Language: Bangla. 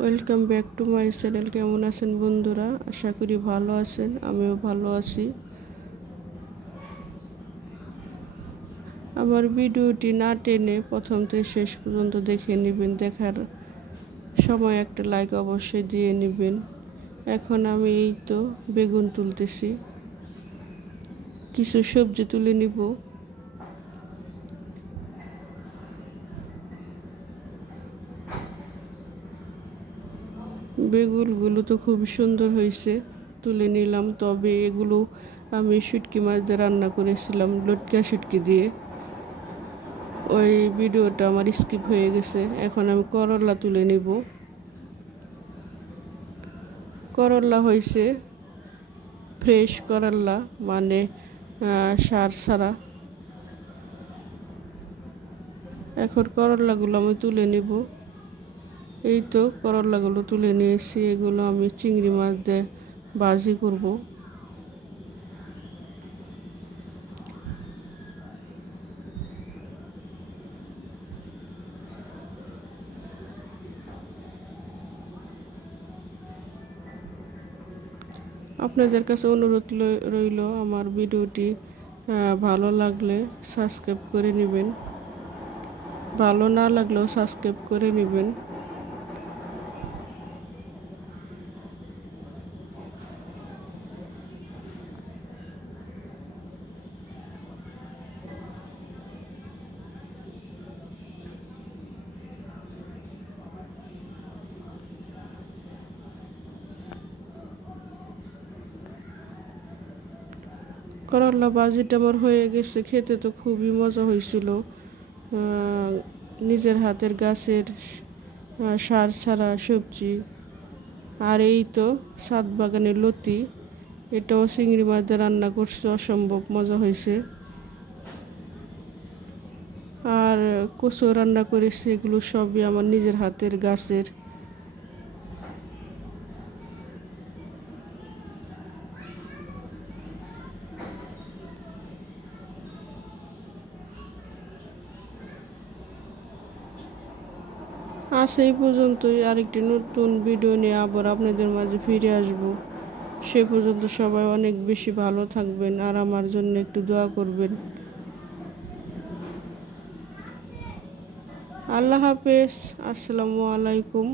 Welcome back to my channel. কেমন আছেন বন্ধুরা? আশা করি ভালো আছেন, আমিও ভালো আছি। আমার ভিডিওটি না টেনে প্রথম থেকে শেষ পর্যন্ত দেখে নেবেন। দেখার সময় একটা লাইক অবশ্যই দিয়ে নেবেন। এখন আমি এই তো বেগুন তুলতেছি, কিছু সবজি তুলে নিব। বেগুনগুলো তো খুব সুন্দর হয়েছে, তুলে নিলাম। তবে এগুলো আমি শুটকি মাছ দিয়ে রান্না করেছিলাম, লটকা শুটকি দিয়ে। ওই ভিডিওটা আমার স্কিপ হয়ে গেছে। এখন আমি করলা তুলে নিব। করলা হয়েছে ফ্রেশ করলা, মানে সার ছাড়া। এখন করলাগুলো আমি তুলে নিব। এই তো করলাগুলো তুলে নিয়েছি। এগুলো আমি চিংড়ি মাছ দিয়ে ভাজি করব। আপনাদের কাছে অনুরোধ রইল, আমার ভিডিওটি ভালো লাগলে সাবস্ক্রাইব করে নেবেন, ভালো না লাগলেও সাবস্ক্রাইব করে নেবেন। করলা ভাজিটা আমার হয়ে গেছে। খেতে তো খুবই মজা হয়েছিল। নিজের হাতের গাছের সার ছাড়া সবজি। আর এই তো ছাদ বাগানের লতি, এটাও চিংড়ি মাছ দিয়ে রান্না করছে, অসম্ভব মজা হয়েছে। আর কচু রান্না করেছি, এগুলো সবই আমার নিজের হাতের গাছের। এই পর্যন্তই। আরেকটি নতুন ভিডিও নিয়ে আবার আপনাদের মাঝে ফিরে আসব। সে পর্যন্ত সবাই অনেক বেশি ভালো থাকবেন আর আমার জন্য একটু দোয়া করবেন। আল্লাহ হাফেজ। আসসালামু আলাইকুম।